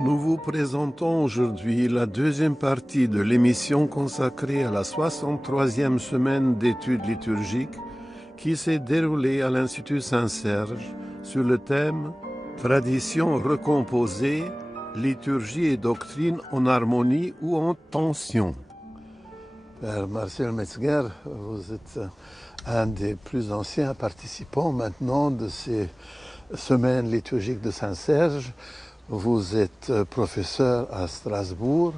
Nous vous présentons aujourd'hui la deuxième partie de l'émission consacrée à la 63e semaine d'études liturgiques qui s'est déroulée à l'Institut Saint-Serge sur le thème « Tradition recomposée, liturgie et doctrine en harmonie ou en tension ». Père Marcel Metzger, vous êtes un des plus anciens participants maintenant de ces semaines liturgiques de Saint-Serge. Vous êtes professeur à Strasbourg,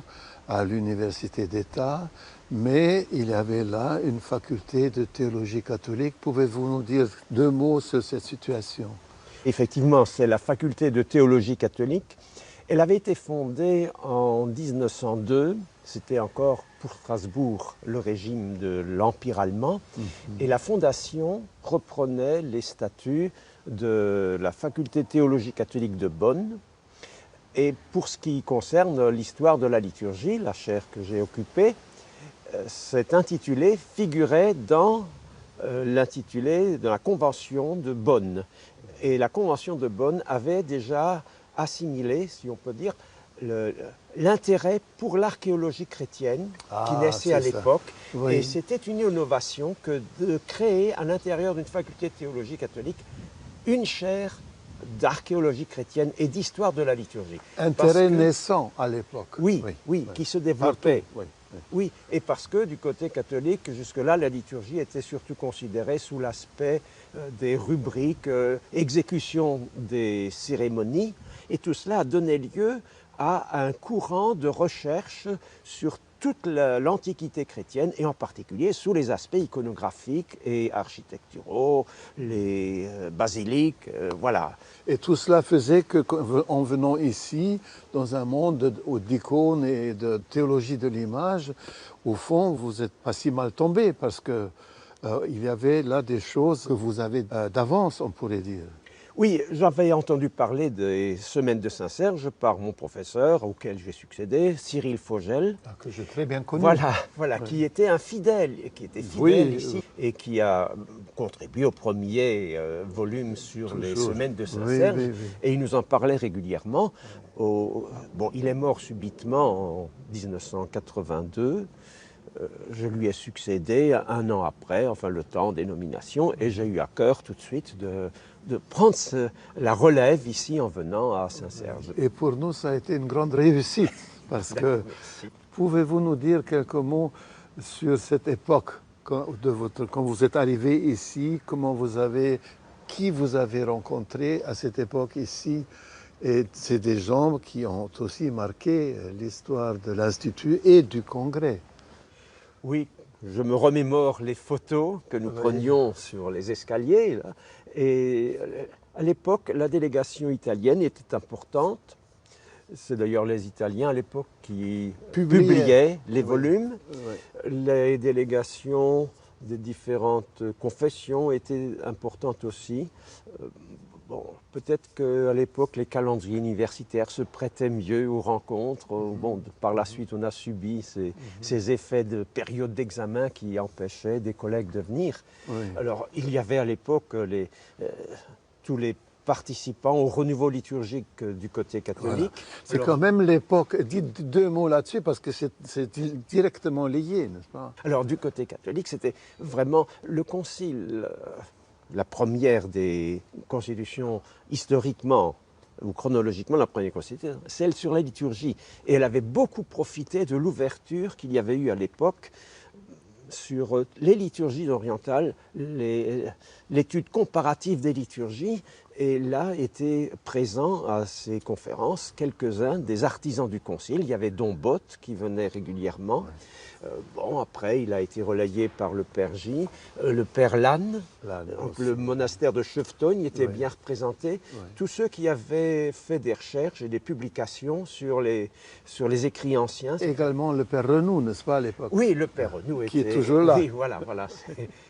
à l'Université d'État, mais il y avait là une faculté de théologie catholique. Pouvez-vous nous dire deux mots sur cette situation? Effectivement, c'est la faculté de théologie catholique. Elle avait été fondée en 1902. C'était encore pour Strasbourg le régime de l'Empire allemand. Et la fondation reprenait les statuts de la faculté de théologie catholique de Bonn. Et pour ce qui concerne l'histoire de la liturgie, la chaire que j'ai occupée, cet intitulé figurait dans l'intitulé de la Convention de Bonn. Et la Convention de Bonn avait déjà assimilé, si on peut dire, l'intérêt pour l'archéologie chrétienne qui naissait à l'époque. Oui. Et c'était une innovation que de créer à l'intérieur d'une faculté de théologie catholique une chaire d'archéologie chrétienne et d'histoire de la liturgie. Intérêt naissant à l'époque. Oui, qui se développait. Oui, et parce que du côté catholique, jusque-là, la liturgie était surtout considérée sous l'aspect des rubriques, exécution des cérémonies, et tout cela a donné lieu à un courant de recherche sur toute l'Antiquité chrétienne, et en particulier sous les aspects iconographiques et architecturaux, les basiliques, voilà. Et tout cela faisait qu'en venant ici, dans un monde d'icônes et de théologie de l'image, au fond, vous n'êtes pas si mal tombé, parce que il y avait là des choses que vous avez d'avance, on pourrait dire. Oui, j'avais entendu parler des Semaines de Saint-Serge par mon professeur, auquel j'ai succédé, Cyril Fogel. Que j'ai très bien connu. Voilà, qui était un fidèle, ici, et qui a contribué au premier volume sur les Semaines de Saint-Serge. Et il nous en parlait régulièrement. Bon, il est mort subitement en 1982. Je lui ai succédé un an après, enfin le temps des nominations, et j'ai eu à cœur tout de suite de prendre la relève ici en venant à Saint-Serge. Et pour nous, ça a été une grande réussite, parce que pouvez-vous nous dire quelques mots sur cette époque, quand vous êtes arrivé ici, qui vous avez rencontré à cette époque ici? Et c'est des gens qui ont aussi marqué l'histoire de l'Institut et du Congrès. Oui, je me remémore les photos que nous prenions sur les escaliers. Là. Et à l'époque, la délégation italienne était importante. C'est d'ailleurs les Italiens à l'époque qui publiaient les volumes. Les délégations des différentes confessions étaient importantes aussi. Bon, peut-être qu'à l'époque, les calendriers universitaires se prêtaient mieux aux rencontres. Bon, par la suite, on a subi ces effets de période d'examen qui empêchaient des collègues de venir. Alors, il y avait à l'époque tous les participants au renouveau liturgique du côté catholique. C'est quand même l'époque. Dites deux mots là-dessus parce que c'est directement lié, n'est-ce pas? Alors, du côté catholique, c'était vraiment le concile. La première des constitutions historiquement ou chronologiquement, la première constitution, celle sur la liturgie. Et elle avait beaucoup profité de l'ouverture qu'il y avait eu à l'époque sur les liturgies orientales, l'étude comparative des liturgies. Et là étaient présents à ces conférences quelques-uns des artisans du concile. Il y avait Dombot qui venait régulièrement. Après, il a été relayé par le père J. Le père Lannes, donc le monastère de Chevetogne était bien représenté. Tous ceux qui avaient fait des recherches et des publications sur les écrits anciens. Également le père Renoux, n'est-ce pas, à l'époque? Oui, le père Renoux qui est toujours là. Oui, voilà.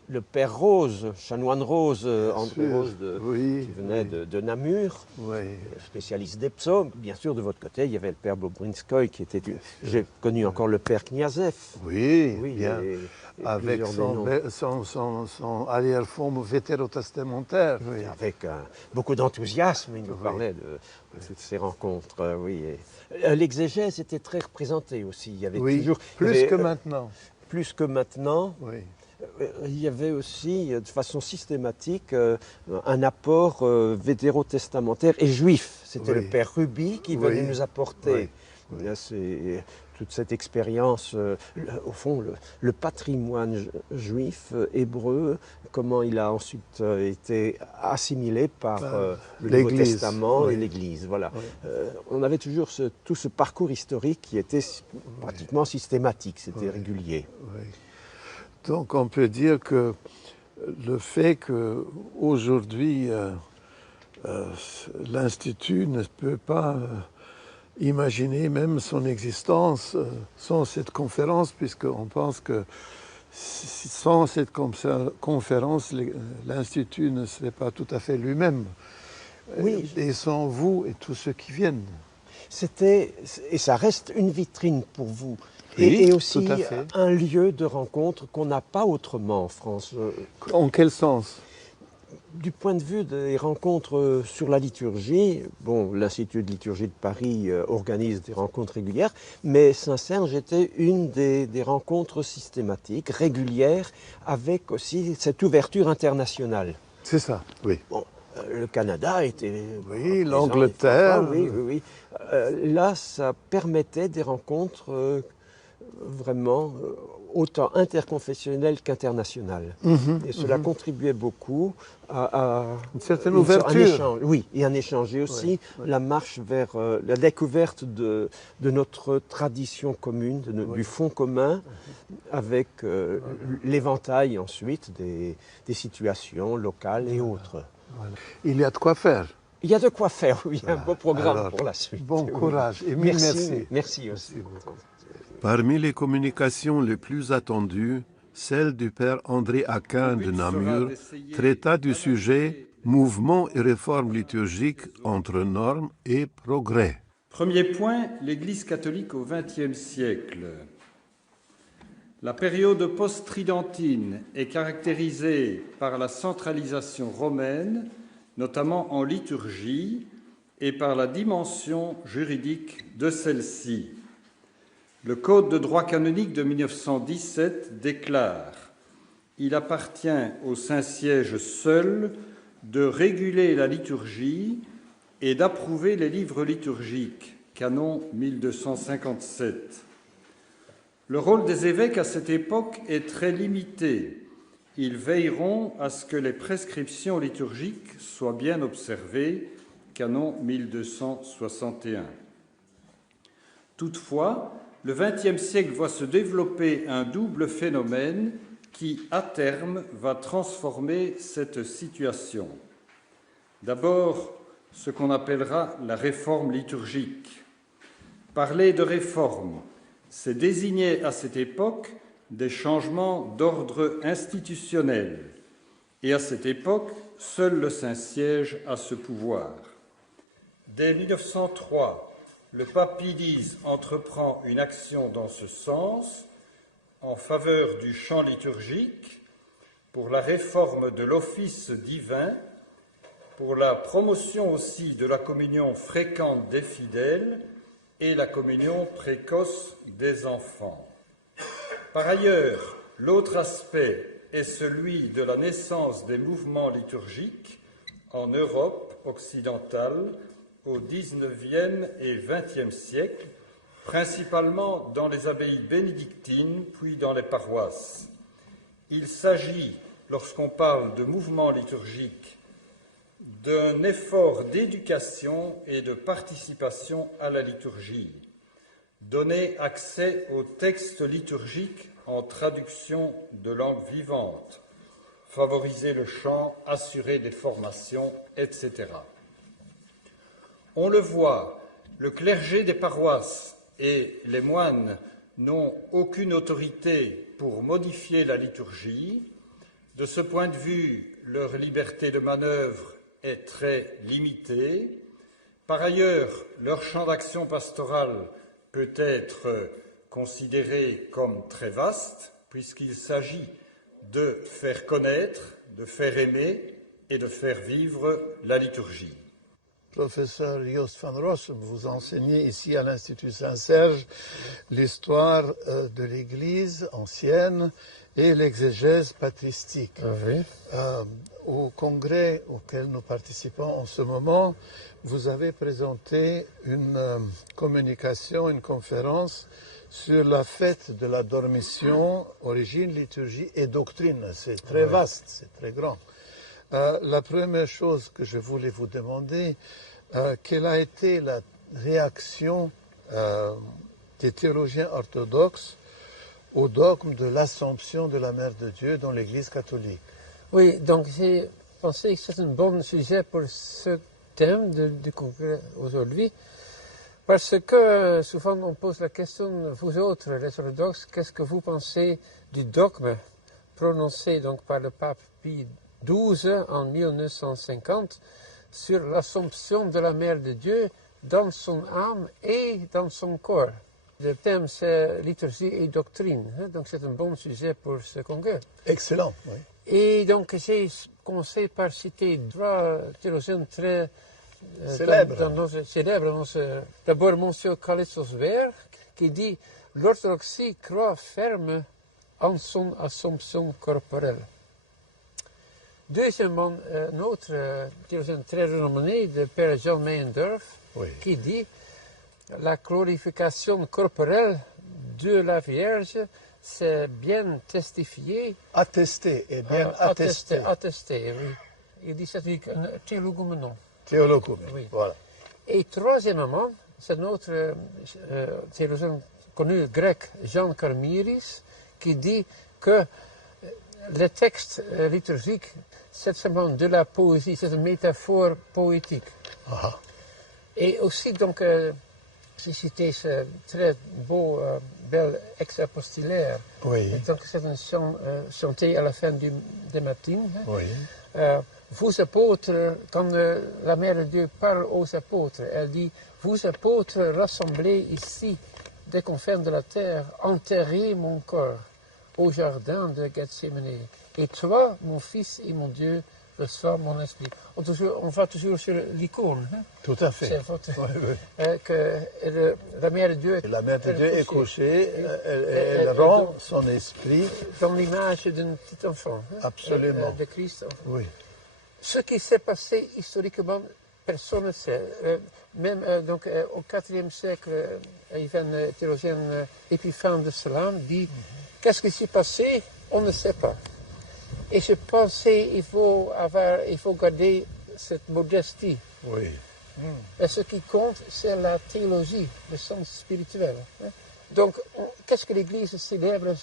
Le père Rose, chanoine Rose, André Rose, qui venait de Namur, spécialiste des psaumes. Bien sûr, de votre côté, il y avait le père Bobrinskoy, qui était... J'ai connu encore le père Kniazef. Oui, bien. Avec son arrière-fond vétérotestamentaire. Oui, avec beaucoup d'enthousiasme, il nous parlait de toutes ces rencontres. L'exégèse était très représentée aussi. Il y avait toujours, plus que maintenant. Plus que maintenant. Oui. Il y avait aussi, de façon systématique, un apport vétérotestamentaire et juif. C'était le père Ruby qui venait nous apporter toute cette expérience, au fond, le patrimoine juif, hébreu, comment il a ensuite été assimilé par le Nouveau Testament et l'Église. Voilà. On avait toujours tout ce parcours historique qui était pratiquement systématique, c'était régulier. Donc on peut dire que le fait qu'aujourd'hui l'Institut ne peut pas imaginer même son existence sans cette conférence, puisqu'on pense que sans cette conférence, l'Institut ne serait pas tout à fait lui-même. Et sans vous et tous ceux qui viennent. Et ça reste une vitrine pour vous. Et aussi un lieu de rencontre qu'on n'a pas autrement en France. En quel sens? Du point de vue des rencontres sur la liturgie, l'Institut de liturgie de Paris organise des rencontres régulières, mais Saint-Serge était une des rencontres systématiques, régulières, avec aussi cette ouverture internationale. C'est ça, oui. Le Canada était... Oui, l'Angleterre. Oui. Là, ça permettait des rencontres vraiment autant interconfessionnelles qu'internationales. Et cela contribuait beaucoup à une certaine ouverture. Et un échange. Et aussi la marche vers la découverte de notre tradition commune, du fond commun, avec l'éventail ensuite des situations locales et autres. Il y a de quoi faire. Il y a de quoi faire, oui. Un beau programme pour la suite. Bon courage et merci. Merci aussi. Parmi les communications les plus attendues, celle du père André Aquin de Namur traita du sujet « Mouvement et réforme liturgique entre normes et progrès ». Premier point, l'Église catholique au XXe siècle. La période post-tridentine est caractérisée par la centralisation romaine, notamment en liturgie, et par la dimension juridique de celle-ci. Le Code de droit canonique de 1917 déclare « Il appartient au Saint-Siège seul de réguler la liturgie et d'approuver les livres liturgiques » canon 1257. Le rôle des évêques à cette époque est très limité. Ils veilleront à ce que les prescriptions liturgiques soient bien observées, canon 1261. Toutefois, le XXe siècle voit se développer un double phénomène qui, à terme, va transformer cette situation. D'abord, ce qu'on appellera la réforme liturgique. Parler de réforme, c'est désigner à cette époque des changements d'ordre institutionnel. Et à cette époque, seul le Saint-Siège a ce pouvoir. Dès 1903, le pape Pie X entreprend une action dans ce sens en faveur du chant liturgique, pour la réforme de l'office divin, pour la promotion aussi de la communion fréquente des fidèles et la communion précoce des enfants. Par ailleurs, l'autre aspect est celui de la naissance des mouvements liturgiques en Europe occidentale au XIXe et XXe siècle, principalement dans les abbayes bénédictines, puis dans les paroisses. Il s'agit, lorsqu'on parle de mouvements liturgiques, d'un effort d'éducation et de participation à la liturgie, donner accès aux textes liturgiques en traduction de langue vivante, favoriser le chant, assurer des formations, etc. On le voit, le clergé des paroisses et les moines n'ont aucune autorité pour modifier la liturgie. De ce point de vue, leur liberté de manœuvre est très limitée. Par ailleurs, leur champ d'action pastorale peut être considéré comme très vaste, puisqu'il s'agit de faire connaître, de faire aimer et de faire vivre la liturgie. Professeur Joost van Rossum, vous enseignez ici à l'Institut Saint-Serge l'histoire de l'Église ancienne et l'exégèse patristique. Oui. Au congrès auquel nous participons en ce moment, vous avez présenté une communication, une conférence sur la fête de la Dormition, origine, liturgie et doctrine. C'est très vaste, c'est très grand. La première chose que je voulais vous demander, quelle a été la réaction des théologiens orthodoxes au dogme de l'Assomption de la Mère de Dieu dans l'Église catholique? Oui, donc j'ai pensé que c'est un bon sujet pour ce thème du congrès aujourd'hui, parce que souvent on pose la question, vous autres, les orthodoxes, qu'est-ce que vous pensez du dogme prononcé donc par le pape Pie XII en 1950 sur l'Assomption de la Mère de Dieu dans son âme et dans son corps. Le thème, c'est liturgie et doctrine, donc c'est un bon sujet pour ce congrès. Excellent, oui. Et donc j'ai commencé par citer trois théologiens très célèbres. D'abord, Monsieur Kallitzos-Weyr, qui dit « L'orthodoxie croit ferme en son assomption corporelle ». Deuxièmement, un autre théologien très renommé, le père John Meyendorff, qui dit « La glorification corporelle de la Vierge, c'est bien testifié. » Attesté, et bien attesté. Attesté, oui. Il dit c'est un théologumenon. Théologumenon, oui. Voilà. Et troisièmement, c'est notre théologien connu grec, Jean Karmiris, qui dit que le texte liturgique, c'est seulement de la poésie, c'est une métaphore poétique. Aha. Et aussi, donc, j'ai cité ce très beau, bel ex-apostolaire. Oui. Donc, c'est un chant chanté à la fin des matines. Oui. Vous apôtres, quand la Mère de Dieu parle aux apôtres, elle dit, vous apôtres rassemblés ici, des confins de la terre, enterrez mon corps au jardin de Gethsémane. Et toi, mon fils et mon Dieu, reçois mon esprit. On va toujours sur l'icône. Hein? Tout à fait. C'est votre, que la Mère de Dieu, la Mère de Dieu est couchée, elle rend son esprit dans l'image d'un petit enfant. Hein? Absolument. De Christ. Oui. Ce qui s'est passé historiquement, personne ne sait. Même donc, au IVe siècle, il y a un théologien Épiphane de Selam dit qu'est-ce qui s'est passé? On ne sait pas. Et je pensais qu'il faut garder cette modestie. Oui. Et ce qui compte, c'est la théologie, le sens spirituel. Donc, qu'est-ce que l'Église célèbre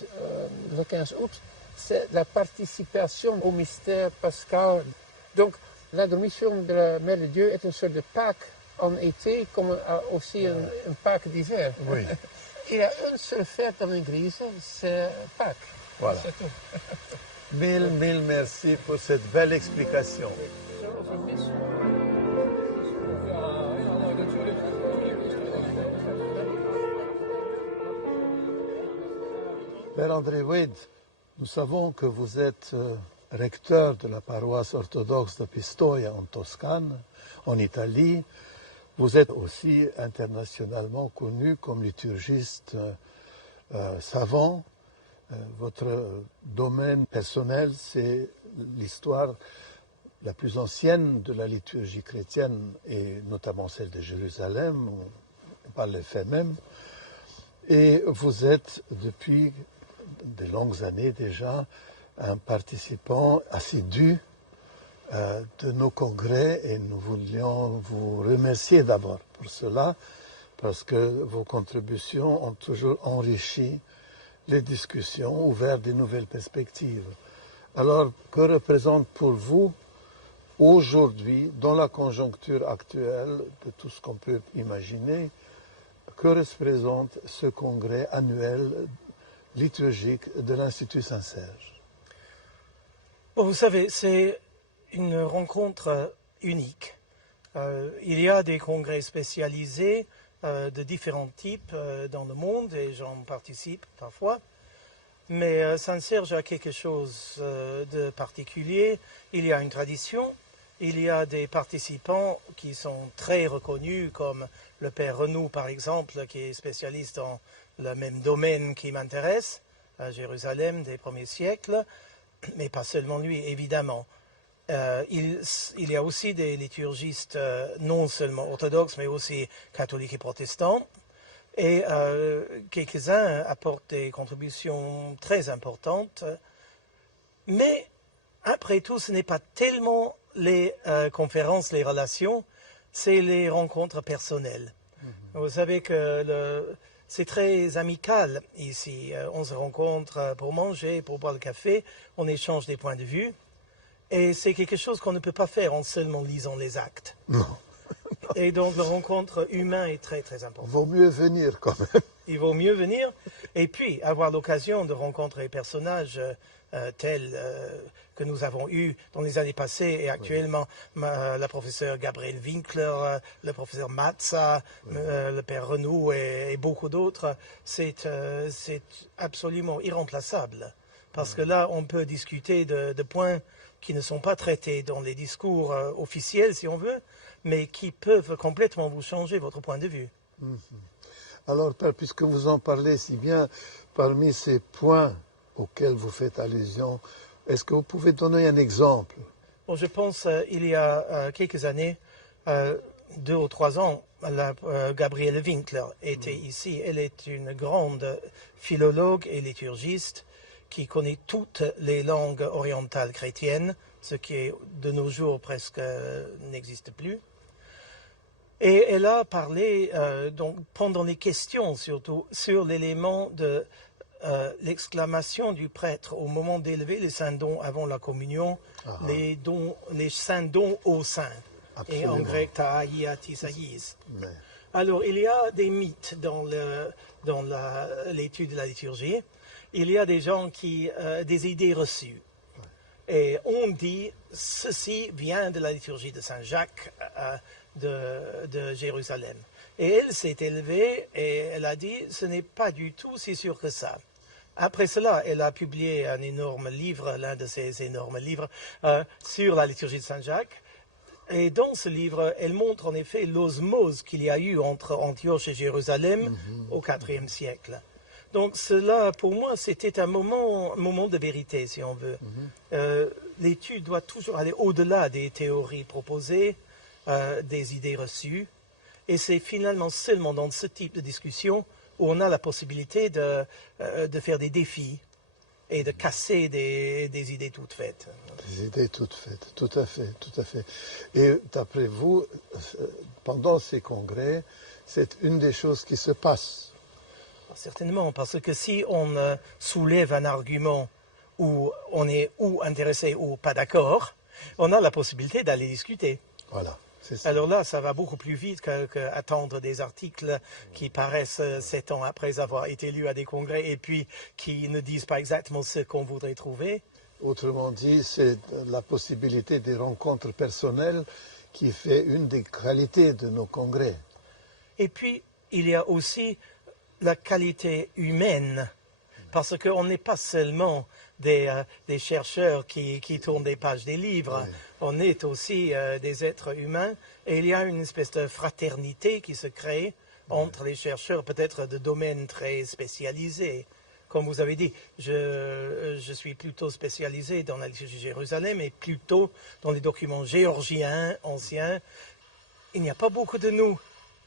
le 15 août? C'est la participation au mystère pascal. Donc, la Dormition de la Mère de Dieu est une sorte de Pâques en été, comme aussi un Pâques d'hiver. Oui. Il y a une seule fête dans l'Église, c'est Pâques. Voilà. C'est tout. Mille merci pour cette belle explication. Père André Wade, nous savons que vous êtes recteur de la paroisse orthodoxe de Pistoia en Toscane, en Italie. Vous êtes aussi internationalement connu comme liturgiste savant. Votre domaine personnel, c'est l'histoire la plus ancienne de la liturgie chrétienne, et notamment celle de Jérusalem, par les faits même. Et vous êtes, depuis de longues années déjà, un participant assidu de nos congrès, et nous voulions vous remercier d'abord pour cela, parce que vos contributions ont toujours enrichi les discussions, ouvert de nouvelles perspectives. Alors, que représente pour vous, aujourd'hui, dans la conjoncture actuelle de tout ce qu'on peut imaginer, que représente ce congrès annuel liturgique de l'Institut Saint-Serge? Bon, vous savez, c'est une rencontre unique. Il y a des congrès spécialisés de différents types dans le monde et j'en participe parfois. Mais Saint-Serge a quelque chose de particulier. Il y a une tradition, il y a des participants qui sont très reconnus, comme le Père Renou, par exemple, qui est spécialiste dans le même domaine qui m'intéresse, à Jérusalem des premiers siècles, mais pas seulement lui, évidemment. Il y a aussi des liturgistes non seulement orthodoxes, mais aussi catholiques et protestants. Et quelques-uns apportent des contributions très importantes. Mais après tout, ce n'est pas tellement les conférences, les relations, c'est les rencontres personnelles. Vous savez que c'est très amical ici. On se rencontre pour manger, pour boire le café, on échange des points de vue. Et c'est quelque chose qu'on ne peut pas faire en seulement lisant les actes. Non. Et donc la rencontre humaine est très très importante. Il vaut mieux venir quand même. Il vaut mieux venir et puis avoir l'occasion de rencontrer des personnages tels que nous avons eus dans les années passées et actuellement la professeure Gabrielle Winkler, le professeur Matza, le père Renou et beaucoup d'autres. C'est absolument irremplaçable parce que là on peut discuter de points qui ne sont pas traités dans les discours officiels, si on veut, mais qui peuvent complètement vous changer votre point de vue. Alors, Père, puisque vous en parlez si bien, parmi ces points auxquels vous faites allusion, est-ce que vous pouvez donner un exemple? Bon, je pense il y a quelques années, 2 ou 3 ans, Gabrielle Winkler était ici. Elle est une grande philologue et liturgiste qui connaît toutes les langues orientales chrétiennes, ce qui de nos jours presque n'existe plus. Et elle a parlé, donc, pendant les questions surtout, sur l'élément de l'exclamation du prêtre au moment d'élever les saints dons avant la communion, les saints dons au sein. Et en grec, ta'aïa tisagis. Alors, il y a des mythes dans l'étude de la liturgie. Il y a des gens des idées reçues. Et on dit, ceci vient de la liturgie de Saint-Jacques de Jérusalem. Et elle s'est élevée et elle a dit, ce n'est pas du tout si sûr que ça. Après cela, elle a publié un énorme livre, l'un de ces énormes livres, sur la liturgie de Saint-Jacques. Et dans ce livre, elle montre en effet l'osmose qu'il y a eu entre Antioche et Jérusalem au IVe siècle. Donc cela, pour moi, c'était un moment de vérité, si on veut. L'étude doit toujours aller au-delà des théories proposées, des idées reçues. Et c'est finalement seulement dans ce type de discussion où on a la possibilité de faire des défis et de casser des idées toutes faites. Des idées toutes faites, tout à fait, tout à fait. Et d'après vous, pendant ces congrès, c'est une des choses qui se passent. Certainement, parce que si on soulève un argument où on est ou intéressé ou pas d'accord, on a la possibilité d'aller discuter. Voilà, c'est ça. Alors là, ça va beaucoup plus vite qu'attendre des articles qui paraissent 7 ans après avoir été lus à des congrès et puis qui ne disent pas exactement ce qu'on voudrait trouver. Autrement dit, c'est la possibilité des rencontres personnelles qui fait une des qualités de nos congrès. Et puis, il y a aussi la qualité humaine, parce qu'on n'est pas seulement des chercheurs qui tournent des pages des livres, on est aussi des êtres humains, et il y a une espèce de fraternité qui se crée entre les chercheurs, peut-être de domaines très spécialisés. Comme vous avez dit, je suis plutôt spécialisé dans la liturgie de Jérusalem et plutôt dans les documents géorgiens, anciens. Il n'y a pas beaucoup de nous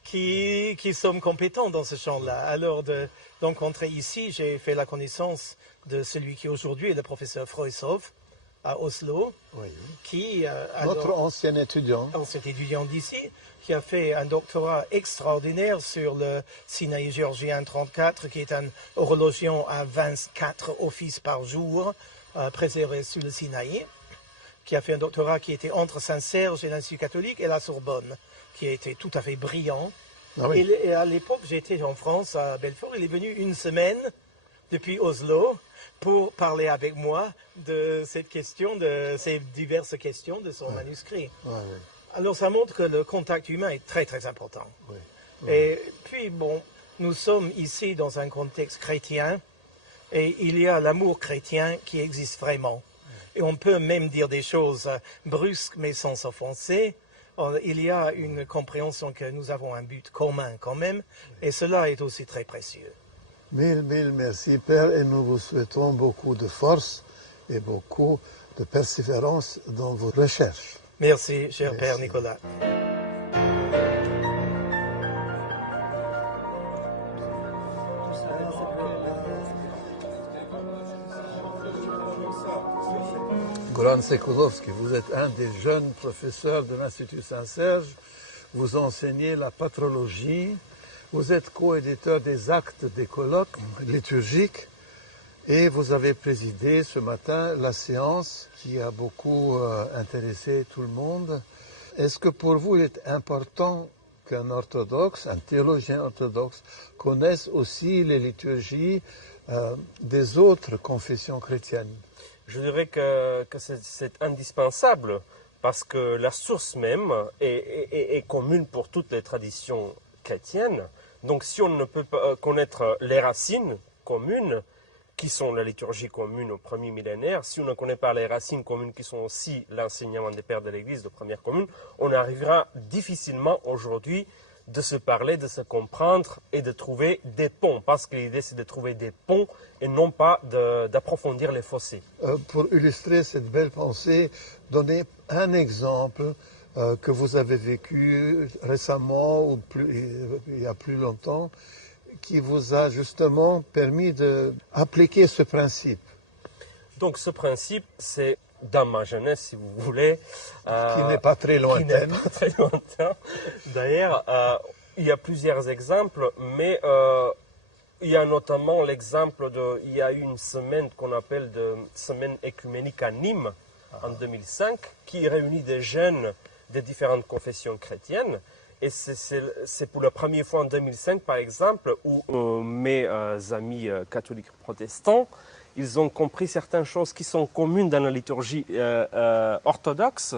qui sommes compétents dans ce champ-là. Alors, d'encontrer ici, j'ai fait la connaissance de celui qui aujourd'hui est le professeur Froissov, à Oslo, Oui. qui Notre ancien étudiant. d'ici, qui a fait un doctorat extraordinaire sur le Sinaï géorgien 34, qui est un horlogion à 24 offices par jour préservé sur le Sinaï, qui a fait un doctorat qui était entre Saint-Serge et l'Institut catholique et la Sorbonne, qui a été tout à fait brillant. Ah oui. Et à l'époque, j'étais en France, à Belfort. Il est venu une semaine depuis Oslo pour parler avec moi de cette question, de ces diverses questions de son manuscrit. Ouais, ouais. Alors ça montre que le contact humain est très très important. Oui. Et puis bon, nous sommes ici dans un contexte chrétien et il y a l'amour chrétien qui existe vraiment. Et on peut même dire des choses brusques mais sans s'offenser. Il y a une compréhension que nous avons un but commun quand même et cela est aussi très précieux. Mille merci, Père, et nous vous souhaitons beaucoup de force et beaucoup de persévérance dans vos recherches. Merci, cher Merci. Père Nicolas. Goran Sekulovski, vous êtes un des jeunes professeurs de l'Institut Saint-Serge. Vous enseignez la patrologie. Vous êtes co-éditeur des actes des colloques liturgiques. Et vous avez présidé ce matin la séance qui a beaucoup intéressé tout le monde. Est-ce que pour vous il est important qu'un orthodoxe, un théologien orthodoxe, connaisse aussi les liturgies des autres confessions chrétiennes? Je dirais que c'est indispensable parce que la source même est commune pour toutes les traditions chrétiennes. Donc si on ne peut pas connaître les racines communes, qui sont la liturgie commune au premier millénaire, si on ne connaît pas les racines communes qui sont aussi l'enseignement des pères de l'Église de première commune, on arrivera difficilement aujourd'hui de se parler, de se comprendre et de trouver des ponts. Parce que l'idée c'est de trouver des ponts et non pas d'approfondir les fossés. Pour illustrer cette belle pensée, donnez un exemple que vous avez vécu récemment ou il y a plus longtemps, qui vous a justement permis d'appliquer ce principe. Donc ce principe, c'est dans ma jeunesse, si vous voulez. Qui n'est pas très lointaine. D'ailleurs, il y a plusieurs exemples, mais il y a notamment l'exemple il y a eu une semaine qu'on appelle de semaine écuménique à Nîmes, en 2005, qui réunit des jeunes de différentes confessions chrétiennes. Et c'est pour la première fois en 2005, par exemple, où mes amis catholiques protestants, ils ont compris certaines choses qui sont communes dans la liturgie orthodoxe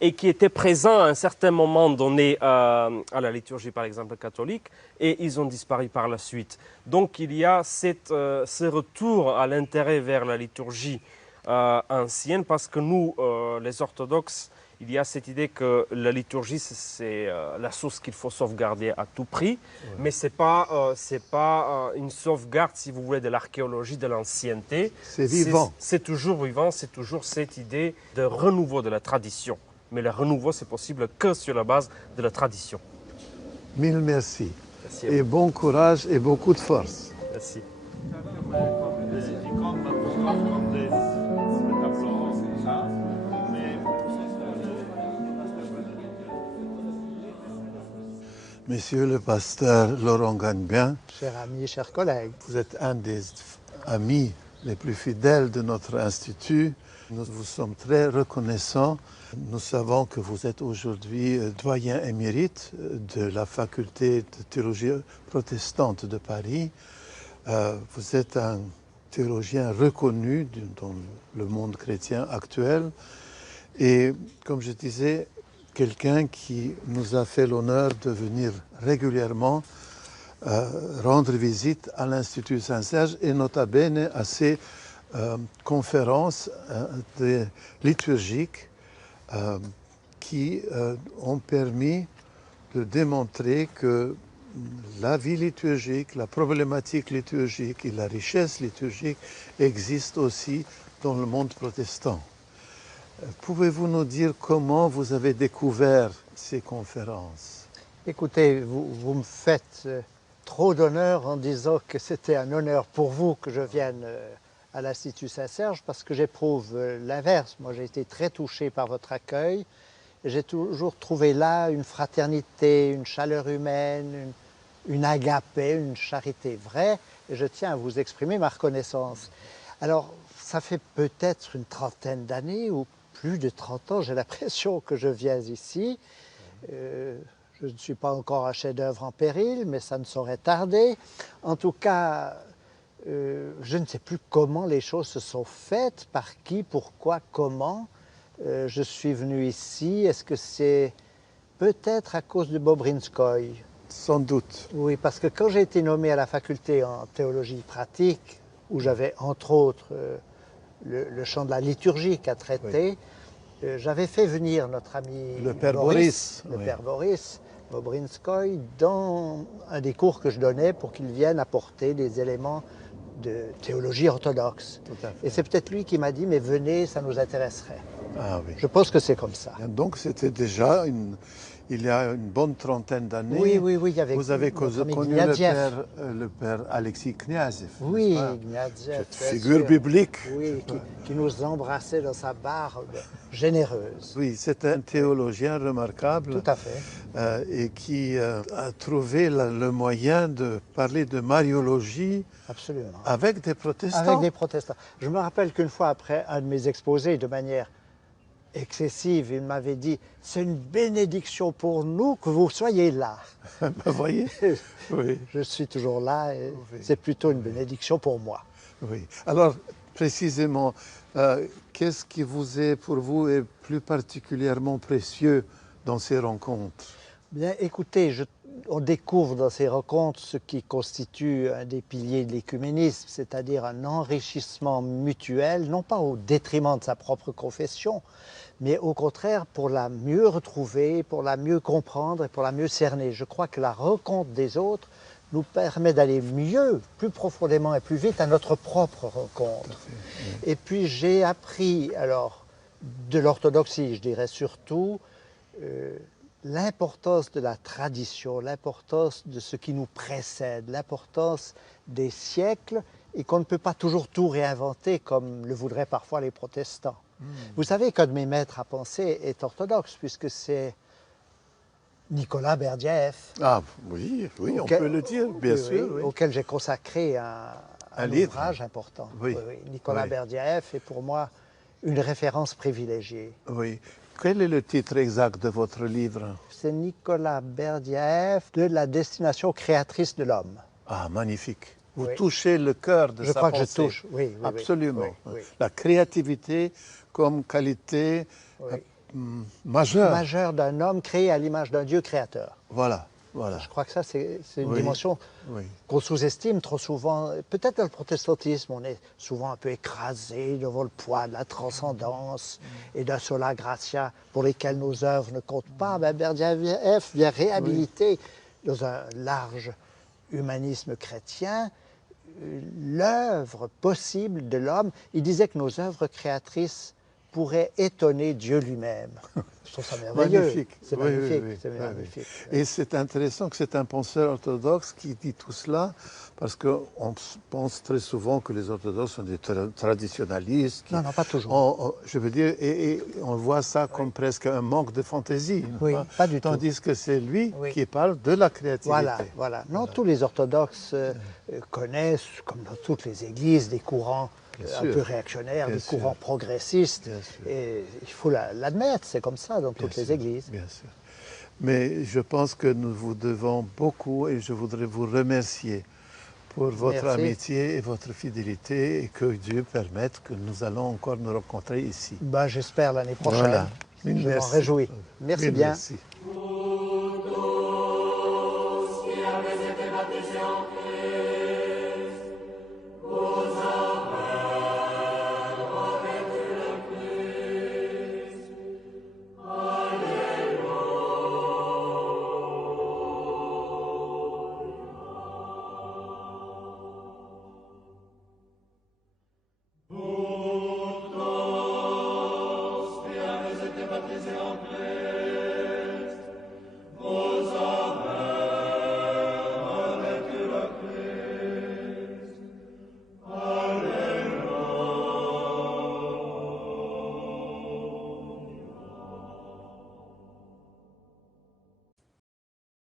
et qui étaient présents à un certain moment donné à la liturgie, par exemple, catholique, et ils ont disparu par la suite. Donc il y a ce retour à l'intérêt vers la liturgie ancienne, parce que nous, les orthodoxes, il y a cette idée que la liturgie, c'est la source qu'il faut sauvegarder à tout prix, mais ce n'est pas une sauvegarde, si vous voulez, de l'archéologie, de l'ancienneté. C'est vivant. C'est toujours vivant, c'est toujours cette idée de renouveau de la tradition. Mais le renouveau, c'est possible que sur la base de la tradition. Mille merci. Merci Et bon courage et beaucoup de force. Merci. Monsieur le pasteur Laurent Gagnebien, Chers amis, chers collègues, vous êtes un des amis les plus fidèles de notre institut. Nous vous sommes très reconnaissants. Nous savons que vous êtes aujourd'hui doyen émérite de la faculté de théologie protestante de Paris. Vous êtes un théologien reconnu dans le monde chrétien actuel. Et comme je disais, quelqu'un qui nous a fait l'honneur de venir régulièrement rendre visite à l'Institut Saint-Serge et nota bene à ces conférences liturgiques qui ont permis de démontrer que la vie liturgique, la problématique liturgique et la richesse liturgique existent aussi dans le monde protestant. Pouvez-vous nous dire comment vous avez découvert ces conférences? écoutez, vous me faites trop d'honneur en disant que c'était un honneur pour vous que je vienne à l'Institut Saint-Serge parce que j'éprouve l'inverse. Moi, j'ai été très touché par votre accueil. J'ai toujours trouvé là une fraternité, une chaleur humaine, une agapée, une charité vraie. Et je tiens à vous exprimer ma reconnaissance. Alors, ça fait peut-être une trentaine d'années ou plus de 30 ans, j'ai l'impression que je viens ici. Je ne suis pas encore un chef-d'œuvre en péril, mais ça ne saurait tarder. En tout cas, je ne sais plus comment les choses se sont faites, par qui, pourquoi, comment. Je suis venu ici. Est-ce que c'est peut-être à cause de Bobrinskoï? Sans doute. Oui, parce que quand j'ai été nommé à la faculté en théologie pratique, où j'avais entre autres le champ de la liturgie à traiter, j'avais fait venir notre ami le père Boris, le père Boris Bobrinskoï, dans un des cours que je donnais pour qu'il vienne apporter des éléments de théologie orthodoxe. Tout à fait. Et c'est peut-être lui qui m'a dit, mais venez, ça nous intéresserait. Ah oui. Je pense que c'est comme ça. Donc c'était déjà il y a une bonne trentaine d'années. Oui, oui, oui. Avec vous avez connu le père Alexis Kniazev. Oui, Kniazev. Figure biblique. Oui, qui nous embrassait dans sa barbe généreuse. Oui, c'est un théologien remarquable. Tout à fait. Et qui a trouvé le moyen de parler de mariologie. Absolument. Avec des protestants. Avec des protestants. Je me rappelle qu'une fois, après un de mes exposés, de manière excessive, il m'avait dit « C'est une bénédiction pour nous que vous soyez là. » Vous voyez, oui. Je suis toujours là et c'est plutôt une bénédiction pour moi. Oui. Alors, précisément, qu'est-ce qui vous est, pour vous, est plus particulièrement précieux dans ces rencontres? Bien, écoutez, on découvre dans ces rencontres ce qui constitue un des piliers de l'écuménisme, c'est-à-dire un enrichissement mutuel, non pas au détriment de sa propre confession, mais au contraire pour la mieux retrouver, pour la mieux comprendre et pour la mieux cerner. Je crois que la rencontre des autres nous permet d'aller mieux, plus profondément et plus vite à notre propre rencontre. Et puis j'ai appris, alors, de l'orthodoxie, je dirais surtout, l'importance de la tradition, l'importance de ce qui nous précède, l'importance des siècles et qu'on ne peut pas toujours tout réinventer comme le voudraient parfois les protestants. Vous savez qu'un de mes maîtres à penser est orthodoxe puisque c'est Nicolas Berdyaev. Ah oui, oui, on peut le dire, bien sûr. Oui. Auquel j'ai consacré un ouvrage important. Oui. Nicolas Berdyaev est pour moi une référence privilégiée. Oui. Quel est le titre exact de votre livre? C'est Nicolas Berdyaev, de la destination créatrice de l'homme. Ah, magnifique. Vous touchez le cœur de sa pensée. Je crois que je touche, oui. Absolument. Oui. La créativité comme qualité majeure. Majeure d'un homme créé à l'image d'un Dieu créateur. Voilà. Voilà. Je crois que ça, c'est une dimension qu'on sous-estime trop souvent. Peut-être dans le protestantisme, on est souvent un peu écrasé devant le poids de la transcendance et d'un sola gratia pour lesquels nos œuvres ne comptent pas. Ben, Berdyaev vient réhabiliter dans un large humanisme chrétien l'œuvre possible de l'homme. Il disait que nos œuvres créatrices pourraient étonner Dieu lui-même. Je trouve ça merveilleux. Magnifique. C'est magnifique. C'est magnifique. Et c'est intéressant que c'est un penseur orthodoxe qui dit tout cela, parce qu'on pense très souvent que les orthodoxes sont des traditionalistes. Non, pas toujours. Je veux dire, et on voit ça comme presque un manque de fantaisie. Oui, pas du tout. Tandis que c'est lui qui parle de la créativité. Voilà. Non, tous les orthodoxes connaissent, comme dans toutes les églises, des courants un peu réactionnaires, des courants progressistes. Et il faut l'admettre, c'est comme ça dans toutes les églises. Bien sûr. Mais je pense que nous vous devons beaucoup et je voudrais vous remercier pour votre amitié et votre fidélité et que Dieu permette que nous allons encore nous rencontrer ici. Ben, j'espère l'année prochaine. Voilà. Je m'en réjouis. Merci bien. Merci. Baptisé en plaie.